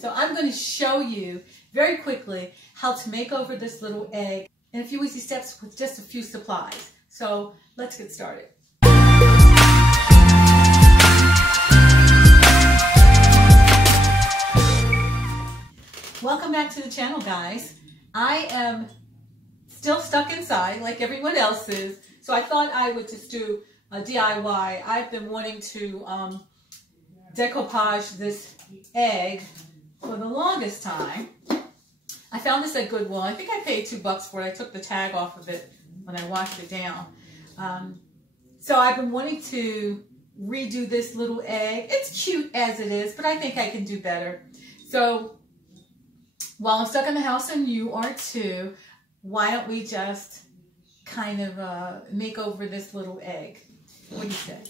So I'm going to show you very quickly how to make over this little egg in a few easy steps with just a few supplies. So let's get started. Welcome back to the channel, guys. I am still stuck inside like everyone else is, so I thought I would just do a DIY. I've been wanting to decoupage this egg for the longest time. I found this at Goodwill. I think I paid $2 for it. I took the tag off of it when I washed it down. So I've been wanting to redo this little egg. It's cute as it is, but I think I can do better. So while I'm stuck in the house and you are too, why don't we just kind of make over this little egg? What do you say?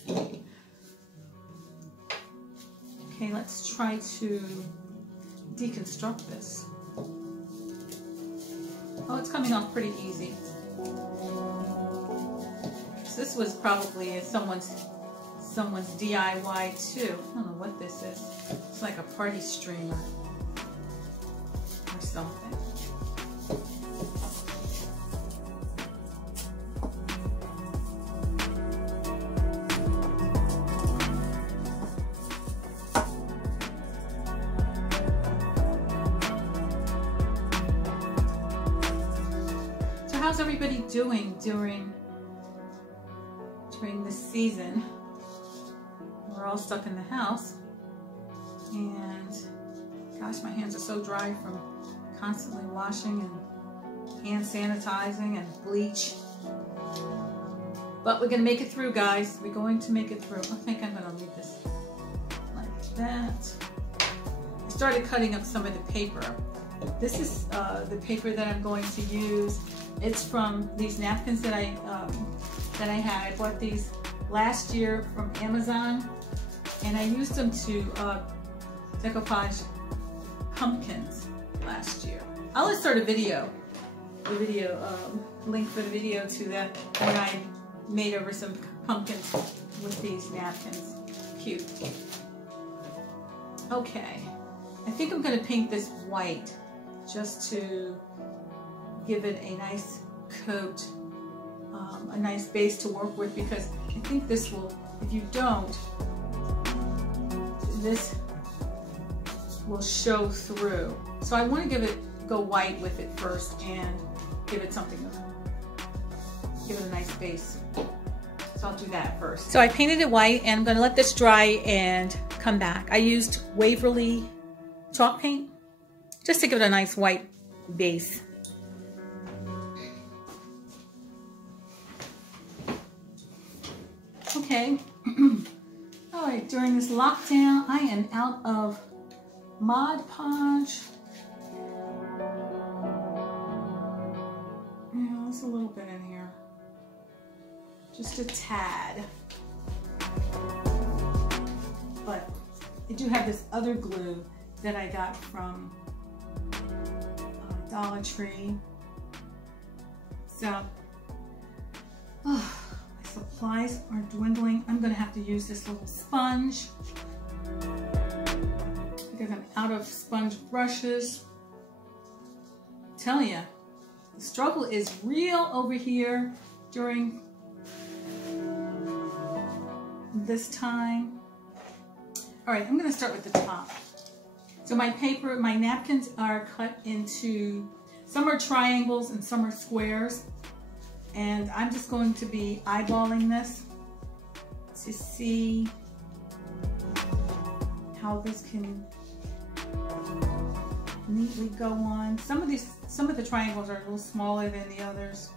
Okay, let's try to deconstruct this. Oh, it's coming off pretty easy. So this was probably someone's DIY too. I don't know what this is. It's like a party streamer or something. How's everybody doing during this season? We're all stuck in the house, and gosh, my hands are so dry from constantly washing and hand sanitizing and bleach. But we're gonna make it through, guys. We're going to make it through. I think I'm gonna leave this like that. I started cutting up some of the paper. This is the paper that I'm going to use. It's from these napkins that I had. I bought these last year from Amazon, and I used them to decoupage pumpkins last year. I'll insert a video, link for the video to that when I made over some pumpkins with these napkins. Cute. Okay, I think I'm going to paint this white just to give it a nice coat, a nice base to work with, because I think this will, if you don't, this will show through. So I want to go white with it first and give it something, give it a nice base. So I'll do that first. So I painted it white, and I'm going to let this dry and come back. I used Waverly chalk paint just to give it a nice white base. Okay, all right, during this lockdown, I am out of Mod Podge. Yeah, there's a little bit in here, just a tad. But I do have this other glue that I got from Dollar Tree. So, supplies are dwindling. I'm going to have to use this little sponge because I'm out of sponge brushes. I'm telling you, the struggle is real over here during this time. All right, I'm going to start with the top. So my paper, my napkins are cut into, some are triangles and some are squares. And I'm just going to be eyeballing this to see how this can neatly go on. Some of the triangles are a little smaller than the others.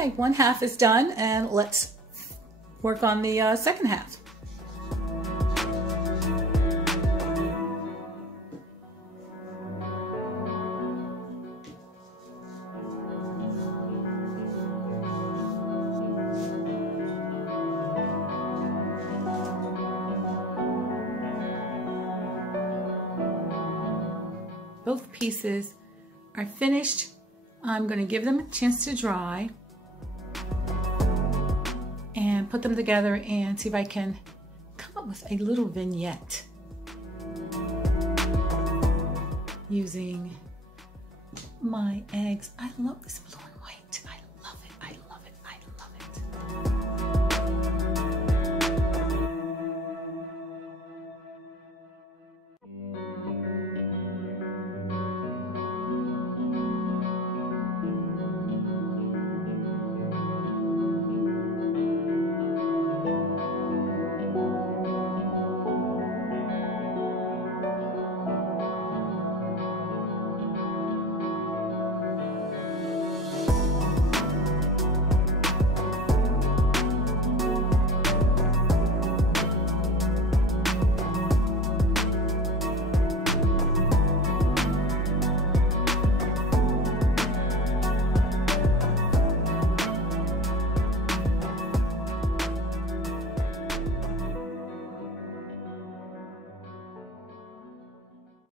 Okay, one half is done, and let's work on the second half. Both pieces are finished. I'm going to give them a chance to dry and put them together and see if I can come up with a little vignette using my eggs. I love this blue.